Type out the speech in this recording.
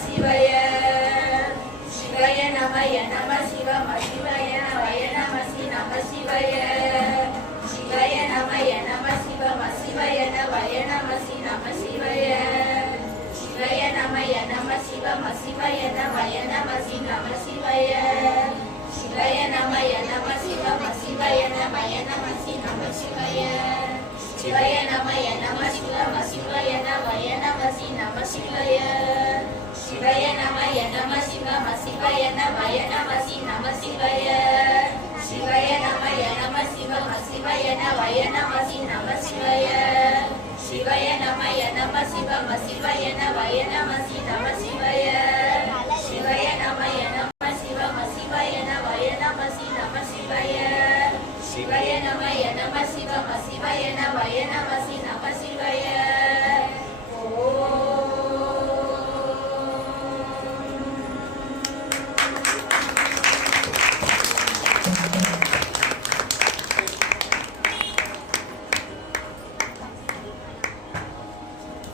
சிவாய சிவாய நமய நம சிவம சிவாய நமய நம சி நம சிவாய சிவாய நமய நம சிவம சிவாய நமய நம சி நம சிவாய சிவாய நமய நம சிவம சிவாய நமய நம சி நம சிவாய சிவாய நமய நம சிவம சிவாய நமய நம சி நம சிவாய சிவாய நமய நம சிவம சிவாய நமய நம சி நம சிவாய சிவாய நமய நம சிவம சிவாய நமய நம சி நம சிவாய சிவாய நமய நம சிவம சிவாய நமய நம சி நம சிவாய சிவாய நமய நம சிவம சிவாய நமய நம சி நம சிவாய